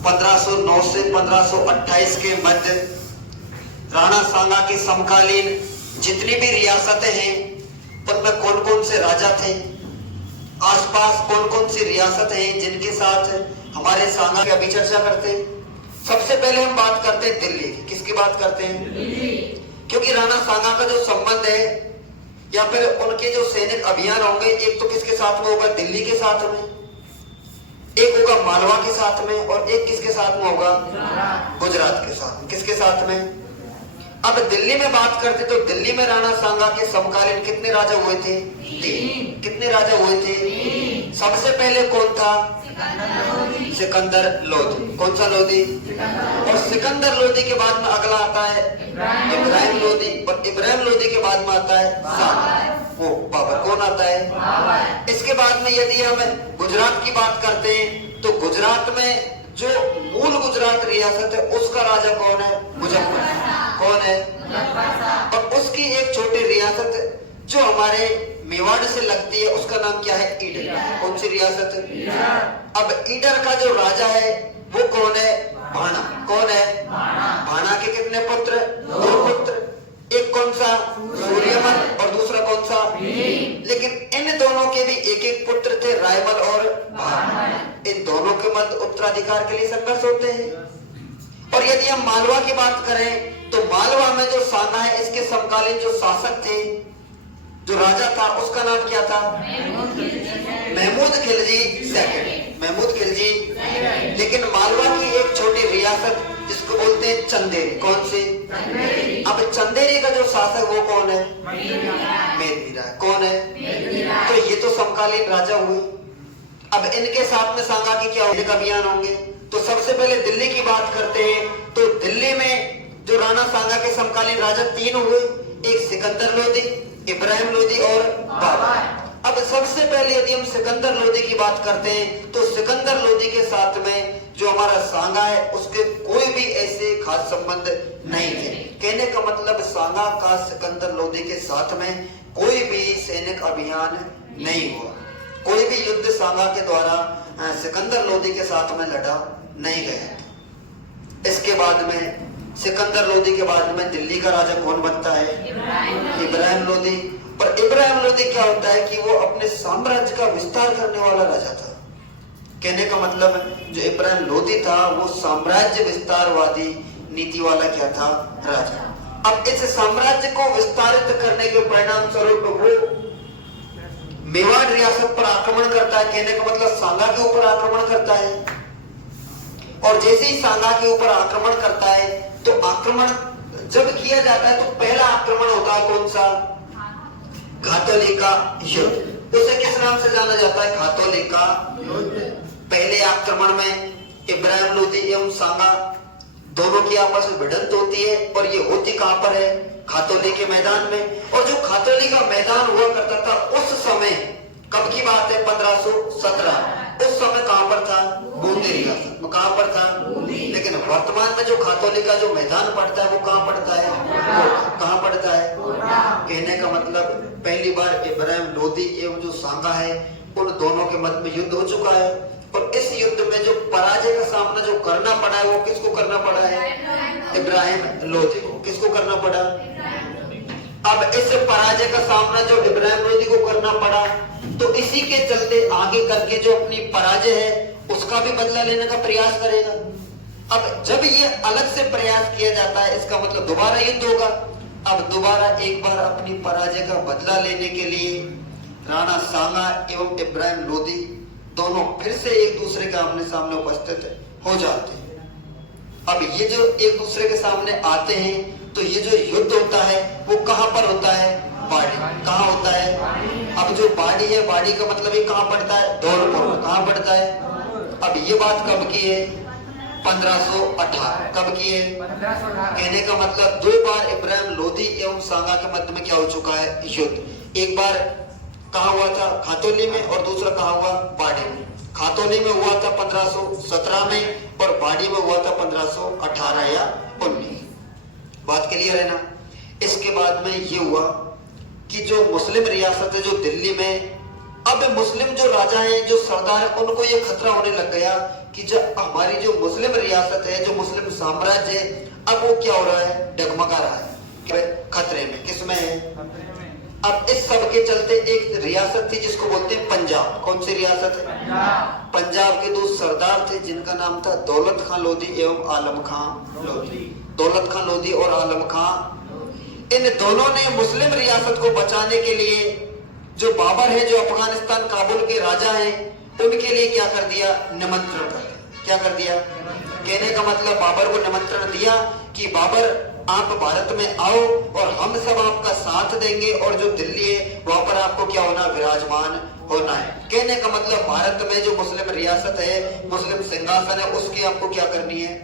1509 से 1528 के मध्य राणा सांगा के समकालीन जितनी भी रियासतें हैं उनमें कौन कौन से राजा थे, आसपास कौन कौन सी रियासत हैं जिनके साथ हमारे सांगा की अभी चर्चा करते हैं। सबसे पहले हम बात करते हैं दिल्ली की। किसकी बात करते हैं? दिल्ली। क्योंकि राणा सांगा का जो संबंध है या फिर उनके जो सैनिक अभियान होंगे, एक तो किसके साथ में होगा? दिल्ली के साथ में, एक होगा मालवा के साथ में, और एक किसके साथ में होगा? गुजरात के साथ में। किसके साथ में? अब दिल्ली में बात करते तो दिल्ली में राणा सांगा के समकालीन कितने राजा हुए थे? 3। कितने राजा हुए थे? 3। सबसे पहले कौन था? सिकंदर लोधी। कौन सा लोधी? और सिकंदर लोधी के बाद में अगला आता है इब्राहिम लोधी, और इब्राहिम लोधी के बाद में आता है बाबर। कौन आता है? इसके बाद में यदि हम गुजरात की बात करते हैं तो गुजरात में जो मूल गुजरात रियासत है उसका राजा कौन है? मुजफ्फर। कौन है? और उसकी एक छोटी रियासत जो हमारे मेवाड़ से लगती है उसका नाम क्या है? ईडर। कौन सी रियासत है? अब ईडर का जो राजा है वो कौन है? भाणा। कौन है? भाणा के कितने पुत्र? 2 पुत्र। एक कौन सा? सूर्यमल, और दूसरा कौन सा? लेकिन इन दोनों के भी एक एक पुत्र थे, रायमल और भाण। इन दोनों के मध्य उत्तराधिकार के लिए संघर्ष होते हैं। और यदि हम मालवा की बात करें तो मालवा में जो सांगा है इसके समकालीन जो शासक थे, जो राजा था, उसका नाम क्या था? महमूद खिलजी सेकंड। महमूद खिलजी। लेकिन मालवा की एक छोटी रियासत जिसको बोलते हैं चंदेरी। कौन सी? अब चंदेरी का जो शासक वो कौन है? मेदनीराय। कौन है? तो ये तो समकालीन राजा हुए। अब इनके साथ में सांगा की क्या अभियान होंगे? तो सबसे पहले दिल्ली की बात करते हैं तो दिल्ली में जो राणा सांगा के समकालीन राजा 3 हुए, एक सिकंदर लोधी, इब्राहिम लोधी और बाबर। अब सबसे पहले यदि हम सिकंदर लोधी की बात करते हैं तो सिकंदर लोधी के साथ में जो हमारा सांगा है उसके कोई भी ऐसे खास संबंध नहीं थे। कहने का मतलब सांगा का सिकंदर लोधी के साथ में कोई भी सैनिक अभियान नहीं हुआ, कोई भी युद्ध सांगा के द्वारा सिकंदर लोधी के साथ में लड़ा नहीं गया। इसके बाद में सिकंदर लोधी के बाद में दिल्ली का राजा कौन बनता है? इब्राहिम लोधी। और इब्राहिम लोधी क्या होता है कि वो अपने साम्राज्य का विस्तार करने वाला राजा था। कहने का मतलब जो इब्राहिम लोधी था वो साम्राज्य विस्तारवादी नीति वाला क्या था? राजा। अब इस साम्राज्य को विस्तारित करने के परिणाम स्वरूप वो मेवाड़ रियासत पर आक्रमण करता है। कहने का मतलब सांगा के ऊपर आक्रमण करता है, और जैसे ही सांगा के ऊपर आक्रमण करता है तो आक्रमण जब किया जाता है तो पहला आक्रमण होता है कौन सा? घातोली का युद्ध। उसे किस नाम से जाना जाता है? घातोली का युद्ध। पहले आक्रमण में इब्राहिम लोधी एवं सांगा दोनों की आपस में भिड़ंत होती है, और ये होती कहां पर है? घातोली के मैदान में। और जो घातोली का मैदान हुआ करता था उस समय, कब की बात है? 1517। उस समय कहां पर था? बूंदी रियासत। कहां पर था? लेकिन वर्तमान में जो घातोली का जो मैदान पड़ता है वो कहां पड़ता है? कहां पड़ता है? कहने का मतलब पहली बार इब्राहिम लोधी एवं जो सांगा है उन दोनों के मध्य में युद्ध हो चुका है, और इस युद्ध में जो पराजय का सामना जो करना पड़ा है वो किसको करना पड़ा है? इब्राहिम लोधी को। किसको करना पड़ा? अब इस पराजय का सामना जो इब्राहिम लोधी को करना पड़ा, तो इसी के चलते आगे करके जो अपनी पराजय है उसका भी बदला लेने का प्रयास करेगा। अब जब ये अलग से प्रयास किया जाता है इसका मतलब दोबारा युद्ध होगा। अब दोबारा एक बार अपनी पराजय का बदला लेने के लिए राणा सांगा एवं इब्राहिम लोधी दोनों फिर से एक दूसरे के आमने सामने उपस्थित हो जाते हैं। अब ये जो एक दूसरे के सामने आते हैं तो ये जो युद्ध होता है वो कहां पर होता है? बाड़ी। कहां होता है? अब जो बाड़ी है, बाड़ी का मतलब ये कहां पड़ता है? धौलपुर में। कहां पड़ता है? अब ये बात कब की है? 1518। कब की है? कहने का मतलब 2 बार इब्राहिम लोधी एवं सांगा के मध्य में क्या हो चुका है? युद्ध। एक बार कहां हुआ था? घातोली में, और दूसरा कहां हुआ? बाड़ी में। घातोली में हुआ था 1517 में, और बाड़ी में हुआ था 1518 या 19। बात क्लियर है ना? इसके बाद में ये हुआ कि जो मुस्लिम रियासत है जो दिल्ली में, अब मुस्लिम जो राजा हैं, जो सरदार हैं, उनको ये खतरा होने लग गया कि जब हमारी जो मुस्लिम रियासत है, जो मुस्लिम साम्राज्य है, अब वो क्या हो रहा है, डगमगा रहा है, खतरे में। किसमें है? अब इस सब के चलते एक रियासत थी जिसको बोलते हैं पंजाब। कौन सी रियासत है? पंजाब के दो सरदार थे जिनका नाम था दौलत खां लोधी एवं आलम खां लोधी। दौलत खां लोधी और आलम खां, इन दोनों ने मुस्लिम रियासत को बचाने के लिए जो बाबर है, जो अफगानिस्तान काबुल के राजा हैं, उनके लिए क्या कर दिया, निमंत्रण कर दिया। क्या कर दिया? कहने का मतलब बाबर को निमंत्रण दिया कि बाबर आप भारत में आओ और हम सब आपका साथ देंगे, और जो दिल्ली है वहां पर आपको क्या होना, विराजमान होना है। कहने का मतलब भारत में जो मुस्लिम रियासत है, मुस्लिम सिंहासन है, उसकी आपको क्या करनी है,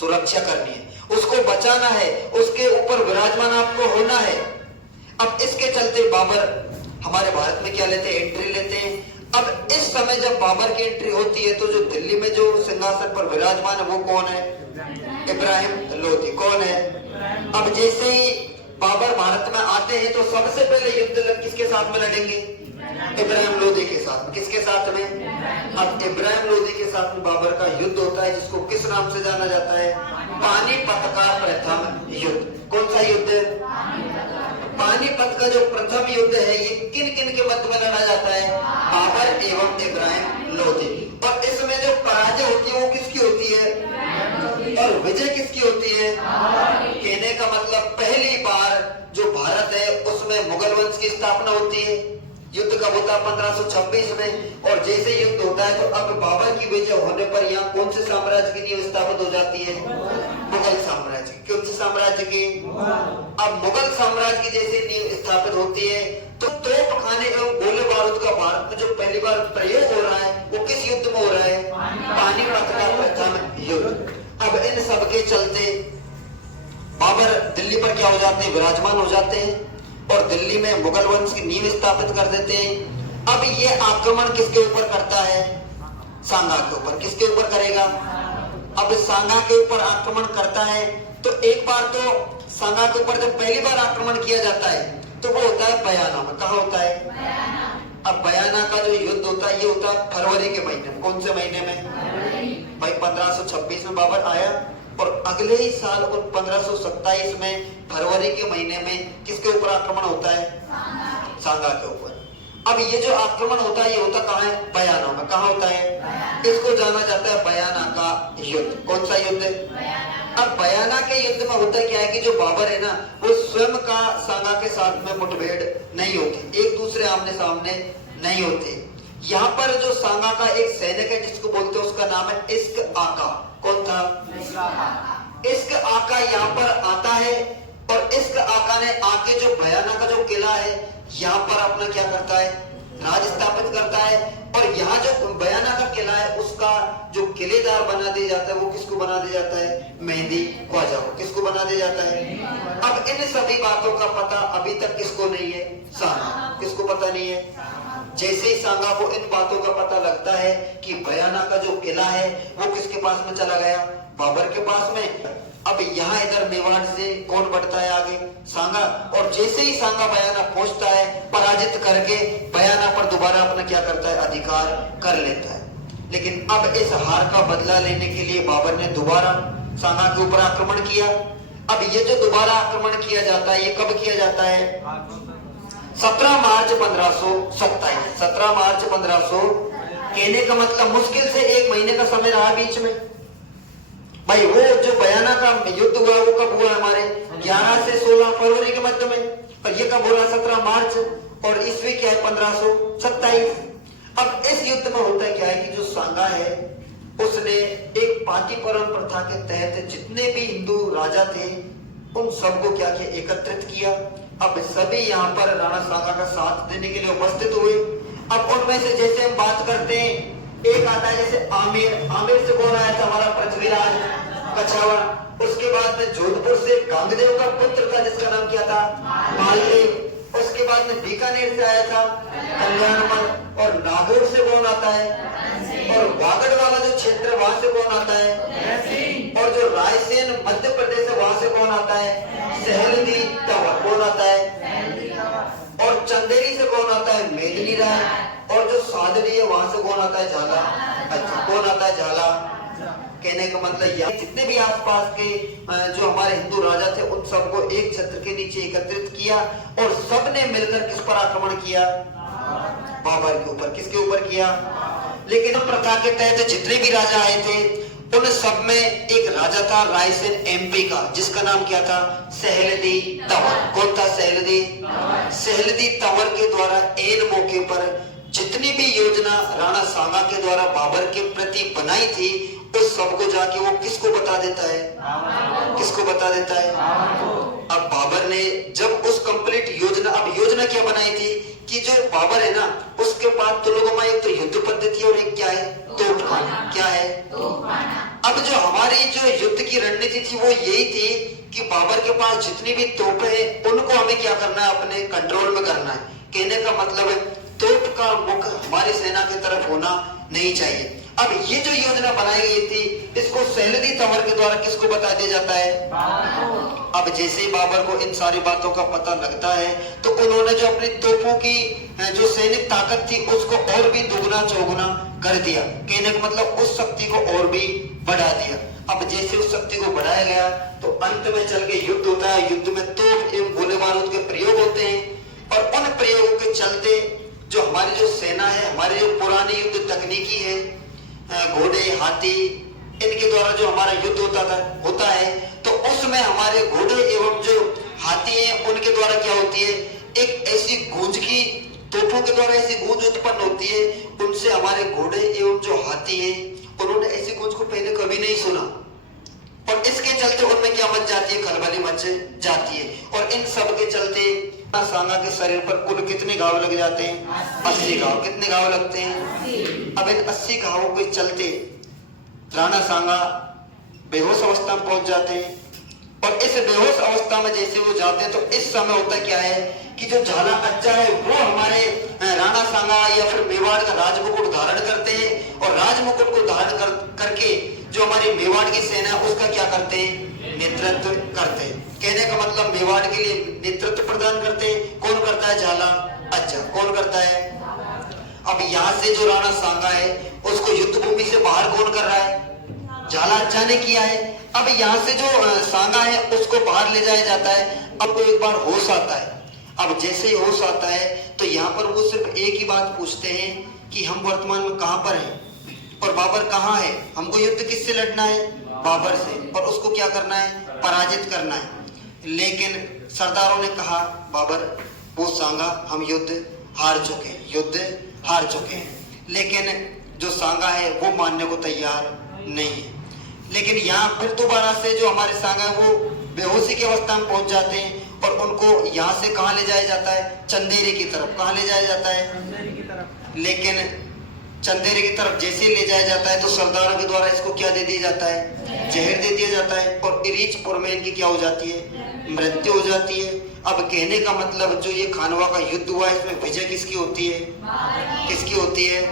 सुरक्षा करनी है, उसको बचाना है, उसके ऊपर विराजमान आपको होना है। अब इसके चलते बाबर हमारे भारत में क्या लेते हैं, एंट्री लेते हैं। अब इस समय जब बाबर की एंट्री होती है तो जो दिल्ली में जो सिंहासन पर विराजमान है वो कौन है, इब्राहिम लोधी। कौन है? अब जैसे ही बाबर भारत में आते हैं तो सबसे पहले युद्ध किसके साथ में लड़ेंगे, इब्राहिम लोधी के साथ में। किसके साथ में? अब इब्राहिम लोधी के साथ में बाबर का युद्ध होता है, जिसको किस नाम से जाना जाता है, पानीपत का प्रथम युद्ध। कौन सा युद्ध? पानीपत का जो प्रथम युद्ध है, ये किन किन के मध्य में लड़ा जाता है, बाबर एवं इब्राहिम लोधी। और इसमें जो पराजय होती है वो किसकी होती है और विजय किसकी होती है? कहने का मतलब पहली बार जो भारत है उसमें मुगल वंश की स्थापना होती है। युद्ध कब होता है? 1526 में। और जैसे युद्ध होता है तो अब बाबर की विजय होने पर यहाँ कौन से साम्राज्य की नींव स्थापित हो जाती है, मुगल साम्राज्य। कौन से साम्राज्य की? अब मुगल साम्राज्य की जैसे नींव स्थापित होती है तो तोपखाने एवं गोले बारूद का भारत में जो पहली बार प्रयोग हो रहा है वो किस युद्ध में हो रहा है, पानीपत का प्रथम युद्ध। अब इन सब के चलते बाबर दिल्ली पर क्या हो जाते हैं, विराजमान हो जाते हैं और दिल्ली में मुगल वंश की नींव स्थापित कर देते हैं। अब ये आक्रमण किसके ऊपर करता है, सांगा के ऊपर। किसके ऊपर करेगा? अब सांगा के ऊपर आक्रमण करता है तो एक बार तो सांगा के ऊपर जब पहली बार आक्रमण किया जाता है तो वो होता है बयाना में। कहाँ होता है? अब बयाना का जो युद्ध होता है ये होता है फरवरी के महीने में। कौन से महीने में भाई? 1526 में बाबर आया और अगले ही साल 1527 में फरवरी के महीने में किसके ऊपर आक्रमण होता है, सांगा के ऊपर। अब ये जो आक्रमण होता है ये होता कहाँ है, बयाना में। कहाँ होता है? इसको जाना जाता है बयाना का युद्ध। कौन सा युद्ध? अब बयाना के युद्ध में होता क्या है कि जो बाबर है ना वो स्वयं का सांगा के साथ में मुठभेड़ नहीं होती, एक दूसरे आमने सामने नहीं होते। यहाँ पर जो सांगा का एक सैनिक है जिसको बोलते हैं उसका नाम है इश्क आका। कौन था? इश्क आका यहाँ पर आता है और इश्क आका ने आके जो बयाना का जो किला है यहाँ पर अपना क्या करता है, राज स्थापित करता है। और यहाँ जो बयाना का किला है उसका जो किलेदार बना दिया जाता है वो किसको बना दिया जाता है, मेहंदी ख्वाजा को। किसको बना दिया जाता है? अब इन सभी बातों का पता अभी तक किसको नहीं है, सांगा। किसको पता नहीं है? जैसे ही सांगा को इन बातों का पता लगता है कि बयाना का जो किला है वो किसके पास में चला गया, बाबर के पास में। अब यहाँ इधर मेवाड़ से कौन बढ़ता है आगे, सांगा। और जैसे ही सांगा बयाना पहुंचता है पराजित करके बयाना पर दोबारा अपना क्या करता है, अधिकार कर लेता है। लेकिन अब इस हार का बदला लेने के लिए बाबर ने दोबारा सांगा के ऊपर आक्रमण किया। अब ये जो दोबारा आक्रमण किया जाता है ये कब किया जाता है, 17 मार्च 1527। 17 मार्च 1500 कहने का मतलब मुश्किल से एक महीने का समय रहा बीच में। भाई वो जो बयाना का युद्ध हुआ वो कब हुआ, हमारे 11 से 16 फरवरी के मध्य में। और ये कब हो रहा, 17 मार्च। और ईस्वी क्या है, 1527। अब इस युद्ध में होता है क्या है कि जो सांगा है उसने एक पाटी परम प्रथा के तहत जितने भी हिंदू राजा थे उन सबको क्या किया, एकत्रित किया। अब सभी यहाँ पर राणा सांगा का साथ देने के लिए उपस्थित हुए। अब उनमें से जैसे हम बात करते हैं, एक आता है जैसे आमिर से कौन आया था, हमारा पृथ्वीराज कछावा। उसके बाद में जोधपुर से गांगदेव का पुत्र था जिसका नाम क्या था, मालदेव। उसके बाद में बीकानेर से आया था कल्याणमल। और नागौर से कौन आता है, और वागड़ वाला जो क्षेत्र वहां से कौन आता है, और जो रायसेन मध्य प्रदेश है वहां से कौन आता है, सहलदी तंवर कौन आता है, और चंदेरी से कौन आता है, मेदिनी राय। और जो सादरी है वहां से कौन आता है, झाला अच्छा, कौन आता है? झाला। कहने का मतलब यह जितने भी आसपास के जो हमारे हिंदू राजा थे उन सबको एक छत्र के नीचे एकत्रित किया और सबने मिलकर किस पर आक्रमण किया? बाबर के ऊपर। किसके ऊपर किया? लेकिन प्रथा के तहत जितने भी राजा आए थे उन सब में एक राजा था रायसेन एमपी का, जिसका नाम क्या था? सहलदी तंवर। कौन था? सहलदी। सहलदी तंवर के द्वारा एन मौके पर जितनी भी योजना राणा सांगा के द्वारा बाबर के प्रति बनाई थी उस सबको जाके वो किसको बता देता है? किसको बता देता है? अब बाबर ने जब उस कंप्लीट योजना, अब योजना क्या बनाई थी कि जो बाबर है ना उसके पास तो लोगों में एक तो युद्ध पद्धति और एक क्या है? तोपखाना। क्या है? अब जो हमारी जो युद्ध की रणनीति थी वो यही थी कि बाबर के पास जितनी भी तोपें हैं उनको हमें क्या करना है? अपने कंट्रोल में करना है। कहने का मतलब है तोप का मुख हमारी सेना की तरफ होना नहीं चाहिए। अब ये जो योजना बनाई गई थी इसको सहलदी तंवर के द्वारा किसको बता दिया जाता है? अब जैसे ही बाबर को इन सारी बातों का पता लगता है तो उन्होंने जो अपनी तोपों की जो सैनिक ताकत थी उसको और भी दुगना चौगुना कर दिया। कहने का मतलब उस शक्ति को और भी बढ़ा दिया। अब जैसे उस शक्ति को बढ़ाया गया तो अंत में चल के युद्ध होता है। युद्ध में तोप एवं गोले बारूद के प्रयोग होते हैं और उन प्रयोगों के चलते जो हमारी जो सेना है, हमारी जो पुरानी युद्ध तकनीकी है, घोड़े, हाथी, इनके द्वारा जो हमारा युद्ध होता है तो उसमें हमारे घोड़े एवं जो हाथी हैं उनके द्वारा क्या होती है? एक ऐसी गूंज की, तोपों के द्वारा ऐसी गूंज उत्पन्न होती है, उनसे हमारे घोड़े एवं जो हाथी हैं उन्होंने ऐसी गूंज को पहले कभी नहीं सुना और इसके चलते उनमें क्या मच जाती है? खलबली मच जाती है। और इन सब के चलते सांगा के शरीर पर कुल कितने घाव लग जाते हैं? 80 घाव। कितने घाव लगते हैं? अब इन 80 घावों के चलते राणा सांगा बेहोश अवस्था में पहुंच जाते हैं और इस बेहोश अवस्था में जैसे वो जाते हैं तो इस समय होता क्या है कि जो झाला अज्जा है वो हमारे राणा सांगा या फिर मेवाड़ का राजमुकुट धारण करते हैं और राजमुकुट को धारण करके जो हमारी मेवाड़ की सेना है उसका क्या करते हैं? नेतृत्व करते हैं। कहने का मतलब मेवाड़ के लिए नेतृत्व प्रदान करते हैं। कौन करता है? झाला अज्जा। कौन करता है? अब यहाँ से जो राणा सांगा है उसको युद्ध भूमि से बाहर कौन कर रहा है? झाला अज्जा ने किया है। अब यहाँ से जो सांगा है उसको बाहर ले जाया जाता है। अब एक बार होश आता है। अब जैसे ही होश आता है तो यहाँ पर वो सिर्फ एक ही बात पूछते हैं कि हम वर्तमान में कहाँ पर हैं और बाबर कहाँ है? हमको युद्ध किससे लड़ना है? बाबर से। और उसको क्या करना है? पराजित करना है। लेकिन सरदारों ने कहा बाबर वो सांगा हम युद्ध हार चुके हैं, युद्ध हार चुके हैं। लेकिन जो सांगा है वो मानने को तैयार नहीं है। लेकिन यहाँ फिर दोबारा से जो हमारे सांगा है वो बेहोशी की अवस्था में पहुंच जाते हैं और उनको यहाँ से कहाँ ले जाया जाता है? चंदेरी की तरफ। कहाँ ले जाया जाता है? चंदेरी की तरफ। लेकिन चंदेरी की तरफ जैसे ले जाया जाता है तो सरदारों के द्वारा इसको क्या दे दिया जाता है? जहर दे दिया जाता है और इरीचपुर में इनकी क्या हो जाती है? मृत्यु हो जाती है। अब कहने का मतलब जो ये खानवा का युद्ध हुआ इसमें विजय किसकी होती है? किसकी होती है?